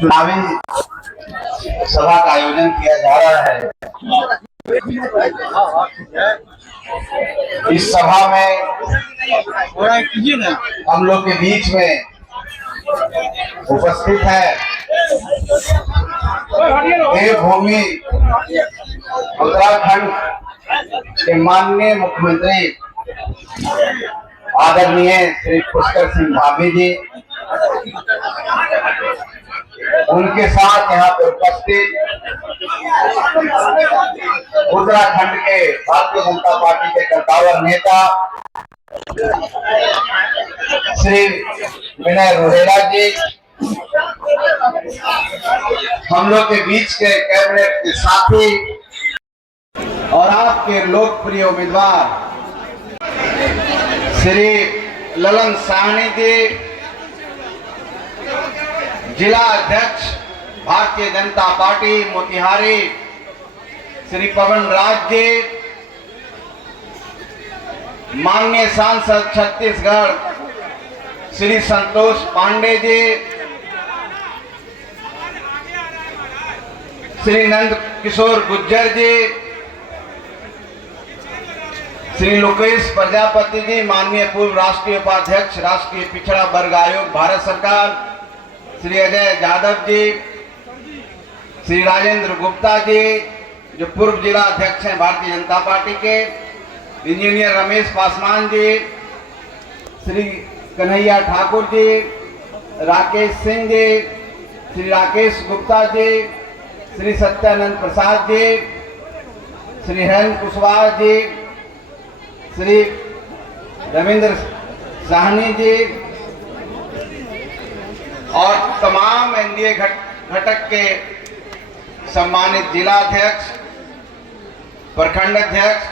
चुनावी सभा का आयोजन किया जा रहा है। इस सभा में हम लोग के बीच में उपस्थित है देवभूमि उत्तराखंड के माननीय मुख्यमंत्री आदरणीय श्री पुष्कर सिंह धामी जी, उनके साथ यहाँ पे उपस्थित उत्तराखंड के भारतीय जनता पार्टी के कद्दावर नेता श्री विनय रोहेला जी, हम लोग के बीच के कैबिनेट के साथी और आपके लोकप्रिय उम्मीदवार श्री ललन साहनी जी, जिला अध्यक्ष भारतीय जनता पार्टी मोतिहारी श्री पवन राज जी, माननीय सांसद छत्तीसगढ़ श्री संतोष पांडे जी, श्री नंद किशोर गुज्जर जी, श्री लोकेश प्रजापति जी, माननीय पूर्व राष्ट्रीय उपाध्यक्ष राष्ट्रीय पिछड़ा वर्ग आयोग भारत सरकार श्री अजय यादव जी, श्री राजेंद्र गुप्ता जी जो पूर्व जिला अध्यक्ष हैं भारतीय जनता पार्टी के, इंजीनियर रमेश पासवान जी, श्री कन्हैया ठाकुर जी, राकेश सिंह जी, श्री राकेश गुप्ता जी, श्री सत्यानंद प्रसाद जी, श्री हेमंत कुशवाहा जी, श्री रविंद्र साहनी जी और तमाम एनडीए घटक के सम्मानित जिला अध्यक्ष, प्रखंड अध्यक्ष,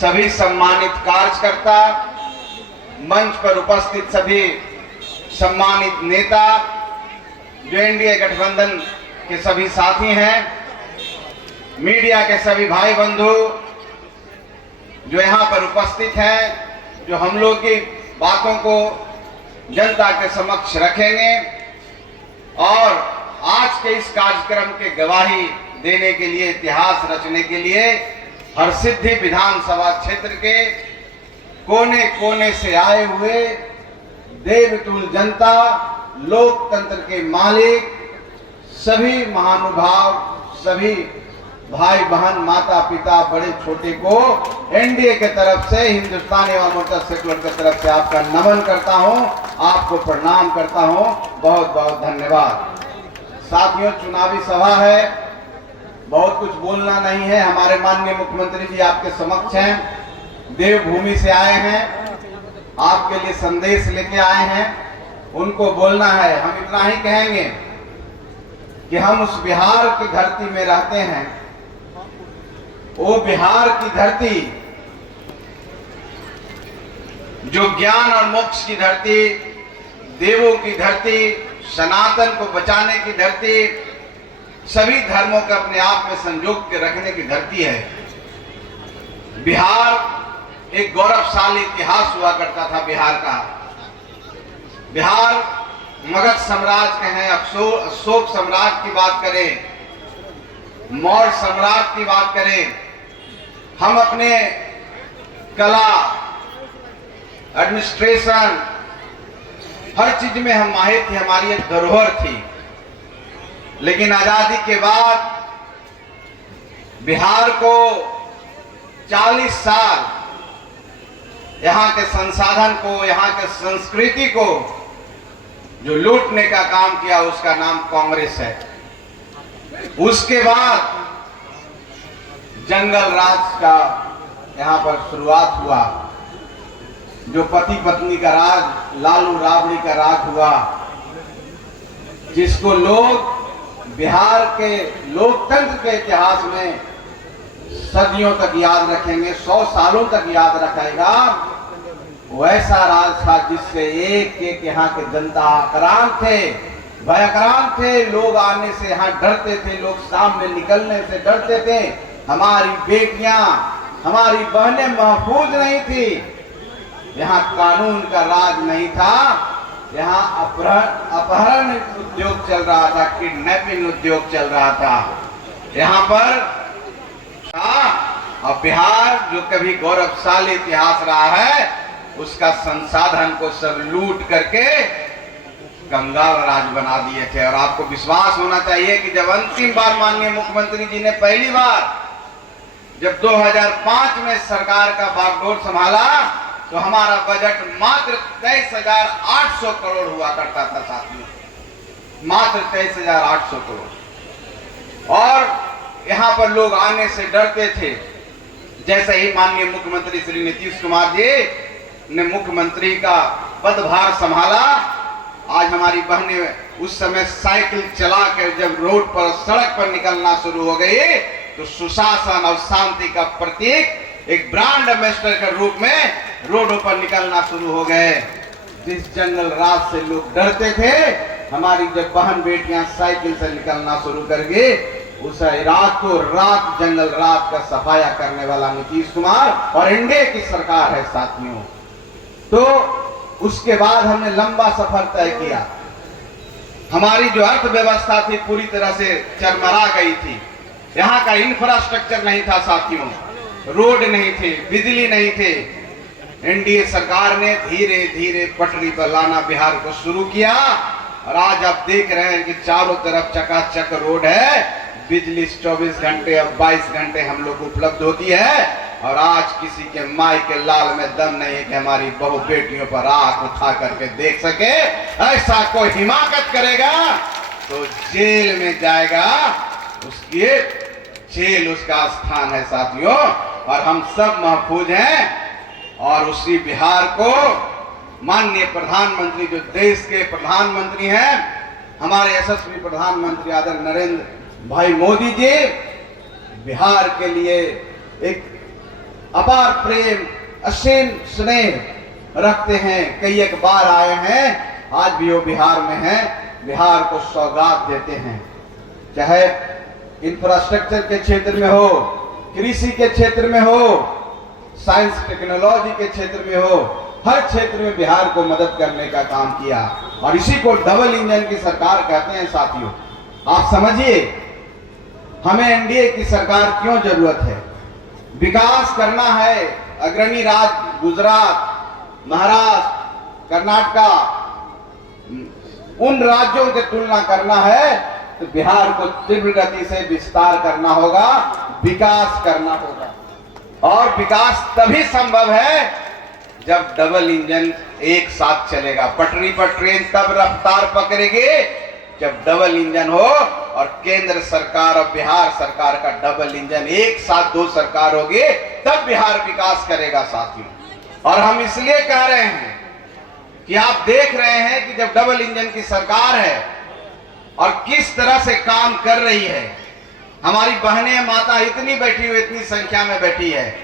सभी सम्मानित कार्यकर्ता, मंच पर उपस्थित सभी सम्मानित नेता, जो एनडीए गठबंधन के सभी साथी हैं, मीडिया के सभी भाई बंधु जो यहाँ पर उपस्थित हैं, जो हम लोग की बातों को जनता के समक्ष रखेंगे और आज के इस कार्यक्रम के गवाही देने के लिए, इतिहास रचने के लिए हरसिद्धि विधानसभा क्षेत्र के कोने कोने से आए हुए देवतुल्य जनता, लोकतंत्र के मालिक, सभी महानुभाव, सभी भाई बहन, माता पिता, बड़े छोटे को एनडीए के तरफ से, हिंदुस्तानी अवाम मोर्चा सेकुलर की तरफ से आपका नमन करता हूं, आपको प्रणाम करता हूं। बहुत बहुत धन्यवाद। साथियों, चुनावी सभा है, बहुत कुछ बोलना नहीं है। हमारे माननीय मुख्यमंत्री जी आपके समक्ष हैं, देवभूमि से आए हैं, आपके लिए संदेश लेके आए हैं, उनको बोलना है। हम इतना ही कहेंगे कि हम उस बिहार की धरती में रहते हैं, वो बिहार की धरती जो ज्ञान और मोक्ष की धरती, देवों की धरती, सनातन को बचाने की धरती, सभी धर्मों के अपने आप में संजोग के रखने की धरती है। बिहार एक गौरवशाली इतिहास हुआ करता था बिहार का। बिहार मगध साम्राज्य के हैं, अशोक सम्राट की बात करें, मौर्य सम्राट की बात करें, हम अपने कला, एडमिनिस्ट्रेशन, हर चीज में हम माहिर थे, हमारी एक धरोहर थी। लेकिन आजादी के बाद बिहार को 40 साल यहाँ के संसाधन को, यहाँ के संस्कृति को जो लूटने का काम किया, उसका नाम कांग्रेस है। उसके बाद जंगल राज का यहाँ पर शुरुआत हुआ, जो पति पत्नी का राज, लालू राबड़ी का राज हुआ, जिसको लोग बिहार के लोकतंत्र के इतिहास में सदियों तक याद रखेंगे, 100 सालों तक याद रखेगा। वैसा राज था जिससे एक यहाँ के जनता आक्रांत थे, भयक्रांत थे, लोग आने से यहाँ डरते थे, लोग सामने निकलने से डरते थे। हमारी बेटियां, हमारी बहनें महफूज नहीं थी, यहाँ कानून का राज नहीं था। यहाँ अपहरण उद्योग चल रहा था, किडनैपिंग उद्योग चल रहा था। यहाँ पर अब बिहार जो कभी गौरवशाली इतिहास रहा है, उसका संसाधन को सब लूट करके कंगाल राज बना दिए थे। और आपको विश्वास होना चाहिए कि जब अंतिम बार माननीय मुख्यमंत्री जी ने पहली बार जब 2005 में सरकार का बागडोर संभाला, तो हमारा बजट मात्र 23,800 करोड़ हुआ करता था साथियों, मात्र 23,800 करोड़। और यहाँ पर लोग आने से डरते थे। जैसे ही माननीय मुख्यमंत्री श्री नीतीश कुमार जी ने मुख्यमंत्री का पदभार संभाला, आज हमारी बहनें उस समय साइकिल चला कर जब रोड पर सड़क पर निकलना शुरू हो गई, तो सुशासन और शांति का प्रतीक एक ब्रांड एम्बेसडर के रूप में रोडों पर निकलना शुरू हो गए। जिस जंगल रात से लोग डरते थे, हमारी जब बहन बेटियां साइकिल से निकलना शुरू कर गए, उस रातों रात जंगल रात का सफाया करने वाला नीतीश कुमार और एनडीए की सरकार है साथियों। तो उसके बाद हमने लंबा सफर तय किया। हमारी जो अर्थव्यवस्था थी पूरी तरह से चरमरा गई थी। यहाँ का इंफ्रास्ट्रक्चर नहीं था साथियों, रोड नहीं थे, बिजली नहीं थे। एनडीए सरकार ने धीरे धीरे पटरी पर लाना बिहार को शुरू किया, और आज आप देख रहे हैं कि चारों तरफ चकाचक रोड है, बिजली 24 घंटे और 22 घंटे हम लोग को उपलब्ध होती है। और आज किसी के माई के लाल में दम नहीं है कि हमारी बहू बेटियों पर आंख उठा करके देख सके। ऐसा कोई हिमाकत करेगा तो जेल में जाएगा, उसकी जेल उसका स्थान है साथियों। और हम सब महफूज हैं। और उसी बिहार को माननीय प्रधानमंत्री, जो देश के प्रधानमंत्री हैं, हमारे यशस्वी प्रधानमंत्री आदरणीय नरेंद्र भाई मोदी जी, बिहार के लिए एक अपार प्रेम, असीम स्नेह रखते हैं। कई एक बार आए हैं, आज भी वो बिहार में हैं, बिहार को सौगात देते हैं। चाहे इंफ्रास्ट्रक्चर के क्षेत्र में हो, कृषि के क्षेत्र में हो, साइंस टेक्नोलॉजी के क्षेत्र में हो, हर क्षेत्र में बिहार को मदद करने का काम किया। और इसी को डबल इंजन की सरकार कहते हैं साथियों। आप समझिए, हमें एनडीए की सरकार क्यों जरूरत है। विकास करना है, अग्रणी राज्य गुजरात, महाराष्ट्र, कर्नाटका, उन राज्यों की तुलना करना है, तो बिहार को तीव्र गति से विस्तार करना होगा, विकास करना होगा। और विकास तभी संभव है जब डबल इंजन एक साथ चलेगा। पटरी पर ट्रेन तब रफ्तार पकड़ेगी जब डबल इंजन हो, और केंद्र सरकार और बिहार सरकार का डबल इंजन एक साथ, दो सरकार होगी, तब बिहार विकास करेगा साथियों। और हम इसलिए कह रहे हैं कि आप देख रहे हैं कि जब डबल इंजन की सरकार है और किस तरह से काम कर रही है, हमारी बहनें माता इतनी बैठी हुई, इतनी संख्या में बैठी है,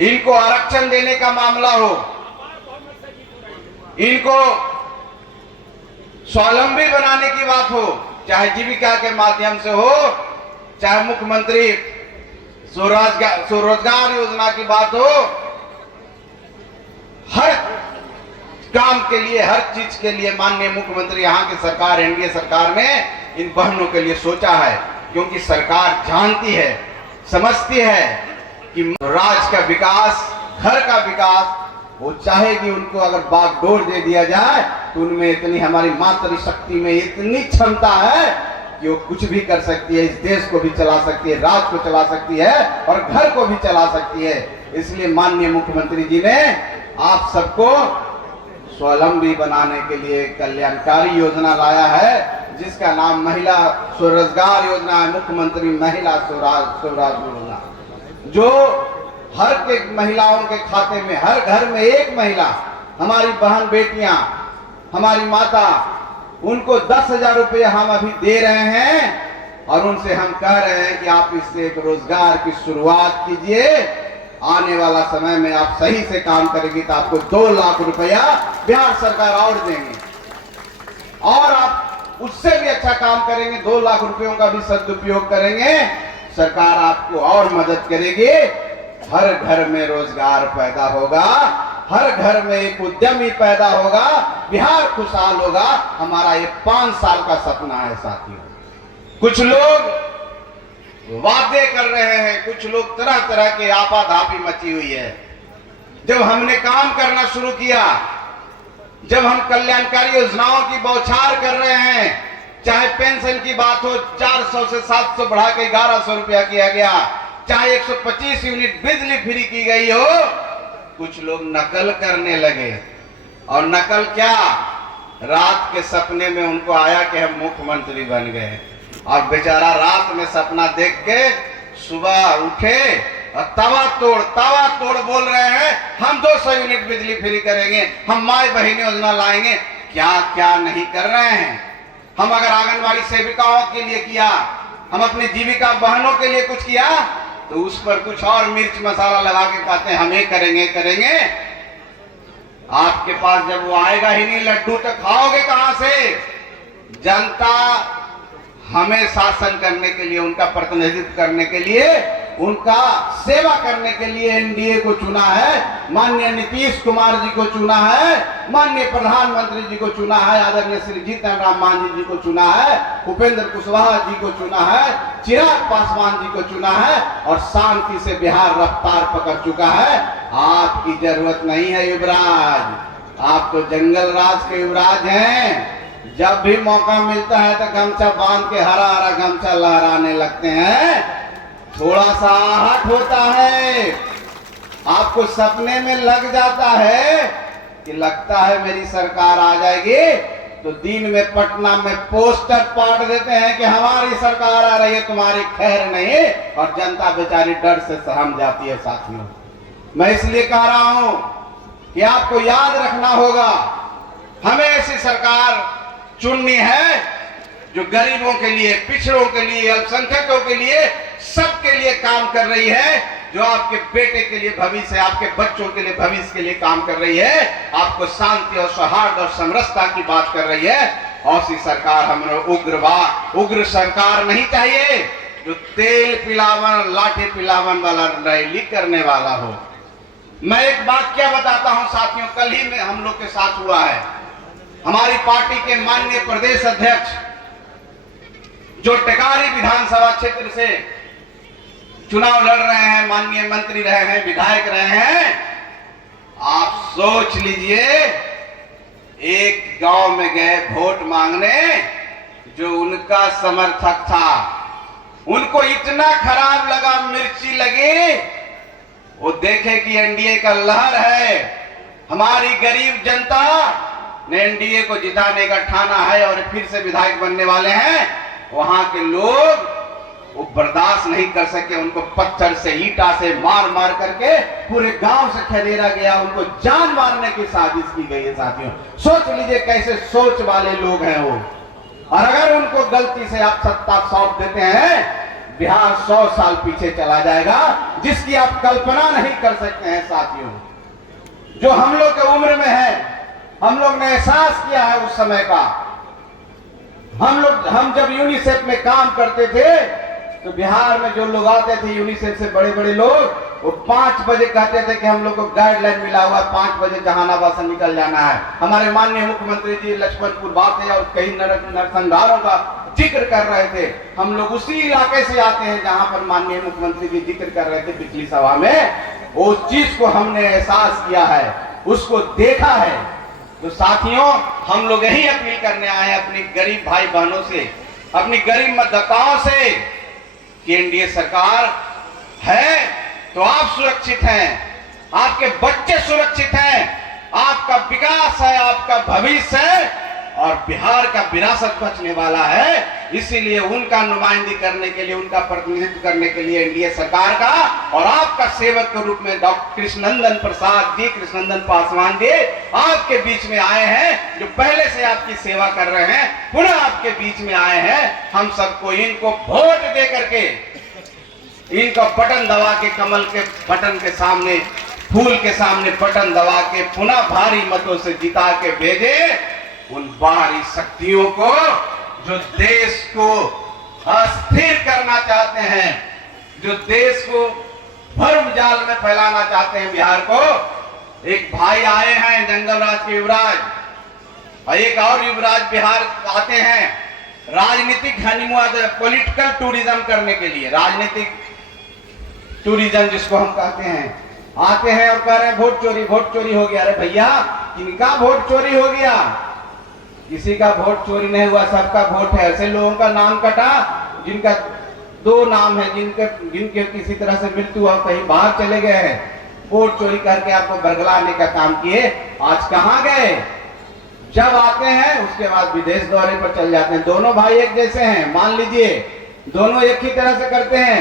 इनको आरक्षण देने का मामला हो, इनको स्वावलंबी बनाने की बात हो, चाहे जीविका के माध्यम से हो, चाहे मुख्यमंत्री स्वरोजगार योजना की बात हो, हर काम के लिए, हर चीज के लिए माननीय मुख्यमंत्री, यहाँ की सरकार, एनडीए सरकार ने इन बहनों के लिए सोचा है। क्योंकि सरकार जानती है, समझती है कि राज्य का विकास, घर का विकास वो चाहेगी। उनको अगर बागडोर दे दिया जाए तो उनमें इतनी, हमारी मातृशक्ति में इतनी क्षमता है कि वो कुछ भी कर सकती है, इस देश को भी चला सकती है, राज्य को चला सकती है और घर को भी चला सकती है। इसलिए माननीय मुख्यमंत्री जी ने आप सबको स्वावलंबी बनाने के लिए कल्याणकारी योजना लाया है, जिसका नाम महिला स्वरोजगार योजना है, मुख्यमंत्री महिला स्वरोजगार योजना, जो हर के महिलाओं के खाते में, हर घर में एक महिला, हमारी बहन बेटियां, हमारी माता, उनको 10,000 रुपये हम अभी दे रहे हैं। और उनसे हम कह रहे हैं कि आप इससे एक रोजगार की शुरुआत कीजिए। आने वाला समय में आप सही से काम करेंगे तो आपको 2 लाख रुपया बिहार सरकार और देंगे, और आप उससे भी अच्छा काम करेंगे, 2 लाख रुपयों का भी सदुपयोग करेंगे, सरकार आपको और मदद करेगी। हर घर में रोजगार पैदा होगा, हर घर में एक उद्यमी पैदा होगा, बिहार खुशहाल होगा। हमारा ये 5 साल का सपना है साथियों। कुछ लोग वादे कर रहे हैं, कुछ लोग तरह तरह के आपाधापी मची हुई है। जब हमने काम करना शुरू किया, जब हम कल्याणकारी योजनाओं की बौछार कर रहे हैं, चाहे पेंशन की बात हो, 400 से 700 बढ़ा के 1100 रुपया किया गया, चाहे 125 यूनिट बिजली फ्री की गई हो, कुछ लोग नकल करने लगे। और नकल क्या, रात के सपने में उनको आया कि हम मुख्यमंत्री बन गए, और बेचारा रात में सपना देख के सुबह उठे और तवा तोड़ बोल रहे हैं हम 200 यूनिट बिजली फ्री करेंगे, हम माई बहन योजना लाएंगे। क्या क्या नहीं कर रहे हैं। हम अगर आंगनबाड़ी सेविकाओं के लिए किया, हम अपनी जीविका बहनों के लिए कुछ किया, तो उस पर कुछ और मिर्च मसाला लगा के कहते हैं हम ये करेंगे। आपके पास जब वो आएगा ही नहीं लड्डू, तो खाओगे कहां से। जनता हमें शासन करने के लिए, उनका प्रतिनिधित्व करने के लिए, उनका सेवा करने के लिए एनडीए को चुना है। माननीय नीतीश कुमार जी को चुना है, माननीय प्रधानमंत्री जी को चुना है, आदरणीय श्री जीतन राम मांझी जी को चुना है, उपेंद्र कुशवाहा जी को चुना है, चिराग पासवान जी को चुना है, और शांति से बिहार रफ्तार पकड़ चुका है। आपकी जरूरत नहीं है युवराज, आप तो जंगल राज के युवराज हैं। जब भी मौका मिलता है तो गमछा बांध के हरा हरा गमछा लहराने लगते हैं। थोड़ा सा आहट होता है, आपको सपने में लग जाता है कि लगता है मेरी सरकार आ जाएगी, तो दिन में पटना में पोस्टर पाट देते हैं कि हमारी सरकार आ रही है, तुम्हारी खैर नहीं, और जनता बेचारी डर से सहम जाती है। साथियों, मैं इसलिए कह रहा हूं कि आपको याद रखना होगा, हमें ऐसी सरकार चुननी है जो गरीबों के लिए, पिछड़ों के लिए, अल्पसंख्यकों के लिए, सबके लिए काम कर रही है, जो आपके बेटे के लिए भविष्य, आपके बच्चों के लिए भविष्य के लिए काम कर रही है, आपको शांति और सौहार्द और समरसता की बात कर रही है। ऐसी सरकार हमें उग्र सरकार नहीं चाहिए, जो तेल पिलावन, लाठी पिलावन वाला रैली करने वाला हो। मैं एक वाक्य बताता हूं साथियों, कल ही में हम लोग के साथ हुआ है। हमारी पार्टी के माननीय प्रदेश अध्यक्ष, जो टेकारी विधानसभा क्षेत्र से चुनाव लड़ रहे हैं, माननीय मंत्री रहे हैं, विधायक रहे हैं, आप सोच लीजिए, एक गांव में गए वोट मांगने, जो उनका समर्थक था, उनको इतना खराब लगा, मिर्ची लगी, वो देखे कि एनडीए का लहर है, हमारी गरीब जनता ने एनडीए को जिताने का ठाना है और फिर से विधायक बनने वाले हैं। वहां के लोग वो बर्दाश्त नहीं कर सके, उनको पत्थर से, ईटा से मार मार करके पूरे गांव से खदेड़ा गया, उनको जान मारने की साजिश की गई है। साथियों, सोच लीजिए कैसे सोच वाले लोग हैं वो। और अगर उनको गलती से आप सत्ता सौंप देते हैं, बिहार 100 साल पीछे चला जाएगा, जिसकी आप कल्पना नहीं कर सकते हैं। साथियों, जो हम लोग के उम्र में है, हम लोग ने एहसास किया है उस समय का। हम जब यूनिसेफ में काम करते थे, तो बिहार में जो लोग आते थे यूनिसेफ से, बड़े बड़े लोग, वो 5 बजे कहते थे कि हम लोग को गाइडलाइन मिला हुआ है, 5 बजे जहानाबाद से निकल जाना है। हमारे माननीय मुख्यमंत्री जी लक्ष्मणपुर बातें और कई नरसंहारों का जिक्र कर रहे थे। हम लोग उसी इलाके से आते हैं जहां पर माननीय मुख्यमंत्री जी जिक्र कर रहे थे पिछली सभा में। उस चीज को हमने एहसास किया है, उसको देखा है। तो साथियों, हम लोग यही अपील करने आए हैं अपनी गरीब भाई बहनों से, अपनी गरीब मतदाताओं से, कि एनडीए सरकार है तो आप सुरक्षित हैं, आपके बच्चे सुरक्षित हैं, आपका विकास है, आपका भविष्य है, और बिहार का विरासत बचने वाला है। इसीलिए उनका नुमाइंदगी करने के लिए, उनका प्रतिनिधित्व करने के लिए एनडीए सरकार का और आपका सेवक के रूप में डॉक्टर कृष्णनंदन प्रसाद जी, कृष्णनंदन पासवान जी आपके बीच में आए हैं, जो पहले से आपकी सेवा कर रहे हैं, पुनः आपके बीच में आए हैं। हम सबको इनको वोट दे करके, इनका बटन दबा के, कमल के बटन के सामने, फूल के सामने बटन दबा के पुनः भारी मतों से जिता के भेजे उन बाहरी शक्तियों को, जो देश को अस्थिर करना चाहते हैं, जो देश को भ्रम जाल में फैलाना चाहते हैं बिहार को। एक भाई आए हैं जंगलराज के युवराज, और एक और युवराज बिहार आते हैं राजनीतिक हनीमून, पॉलिटिकल टूरिज्म करने के लिए, राजनीतिक टूरिज्म जिसको हम कहते हैं, आते हैं और कह रहे हैं वोट चोरी हो गया। अरे भैया, किनका वोट चोरी हो गया? किसी का वोट चोरी नहीं हुआ, सबका वोट है। ऐसे लोगों का नाम कटा जिनका 2 नाम है, जिनके किसी तरह से मृत्यु और कहीं बाहर चले गए हैं, वोट चोरी करके आपको बरगलाने का काम किए। आज कहां गए? जब आते हैं उसके बाद विदेश दौरे पर चल जाते हैं। दोनों भाई एक जैसे हैं, मान लीजिए दोनों एक ही तरह से करते हैं,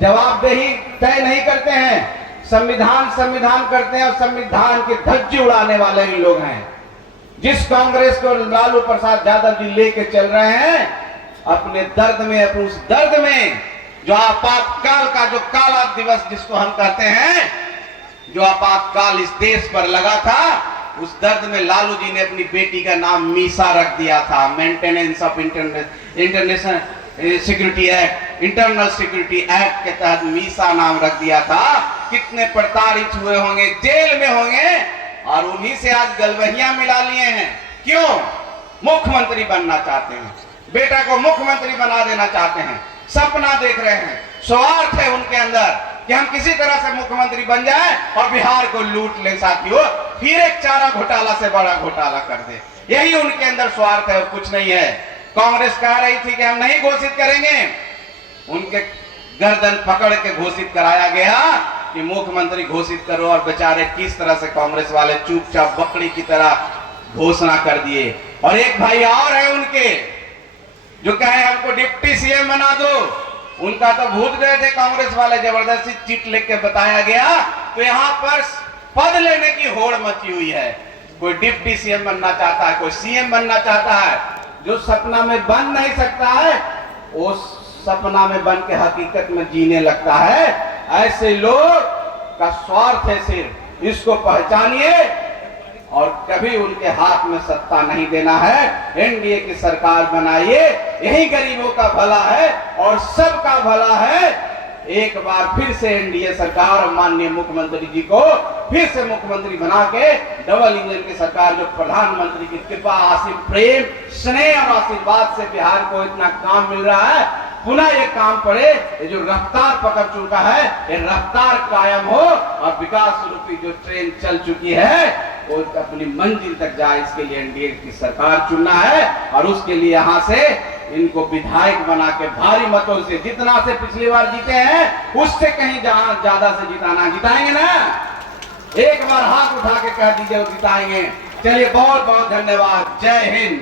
जवाबदेही तय नहीं करते हैं, संविधान करते हैं और संविधान की धज्जी उड़ाने वाले ही लोग हैं। जिस कांग्रेस को लालू प्रसाद यादव जी लेके चल रहे हैं, अपने दर्द में, अपने उस दर्द में जो आपातकाल का जो काला दिवस जिसको हम कहते हैं, जो आपातकाल इस देश पर लगा था, उस दर्द में लालू जी ने अपनी बेटी का नाम मीसा रख दिया था। Maintenance of international security act, internal security act के तहत मीसा नाम रख दिया था। कितने प्रताड़ित हुए होंगे, जेल में होंगे, और उन्हीं से आज गलवहियां मिला लिए हैं। क्यों? मुख्यमंत्री बनना चाहते हैं, बेटा को मुख्यमंत्री बना देना चाहते हैं, सपना देख रहे हैं, स्वार्थ है उनके अंदर कि हम किसी तरह से मुख्यमंत्री बन जाए और बिहार को लूट ले साथियों, फिर एक चारा घोटाला से बड़ा घोटाला कर दे। यही उनके अंदर स्वार्थ है और कुछ नहीं है। कांग्रेस कह रही थी कि हम नहीं घोषित करेंगे, उनके गर्दन पकड़ के घोषित कराया गया कि मुख्यमंत्री घोषित करो, और बेचारे किस तरह से कांग्रेस वाले चुपचाप बकरी की तरह घोषणा कर दिए। और एक भाई और है उनके जो कहे हमको डिप्टी सीएम बना दो, उनका तो भूत गए थे कांग्रेस वाले, जबरदस्ती चिट लिख के बताया गया। तो यहाँ पर पद लेने की होड़ मची हुई है। कोई डिप्टी सीएम बनना चाहता है, कोई सीएम बनना चाहता है। जो सपना में बन नहीं सकता है, वो सपना में बन के हकीकत में जीने लगता है। ऐसे लोग का स्वार्थ है सिर्फ, इसको पहचानिए और कभी उनके हाथ में सत्ता नहीं देना है। एनडीए की सरकार बनाइए, यही गरीबों का भला है और सबका भला है। एक बार फिर से एनडीए सरकार और माननीय मुख्यमंत्री जी को फिर से मुख्यमंत्री बना के डबल इंजन की सरकार, जो प्रधानमंत्री की कृपा, आशीष, प्रेम, स्नेह और आशीर्वाद से बिहार को इतना काम मिल रहा है, पुनः ये काम पड़े, ये जो रफ्तार पकड़ चुका है, ये रफ्तार कायम हो और विकास रूपी जो ट्रेन चल चुकी है वो अपनी मंजिल तक जाए। इसके लिए एनडीए की सरकार चुनना है और उसके लिए यहाँ से इनको विधायक बना के भारी मतों से, जितना से पिछली बार जीते हैं उससे कहीं ज्यादा से जिताना। जिताएंगे ना? एक बार हाथ उठा के कह दीजिए जिताएंगे। चलिए, बहुत बहुत धन्यवाद। जय हिंद।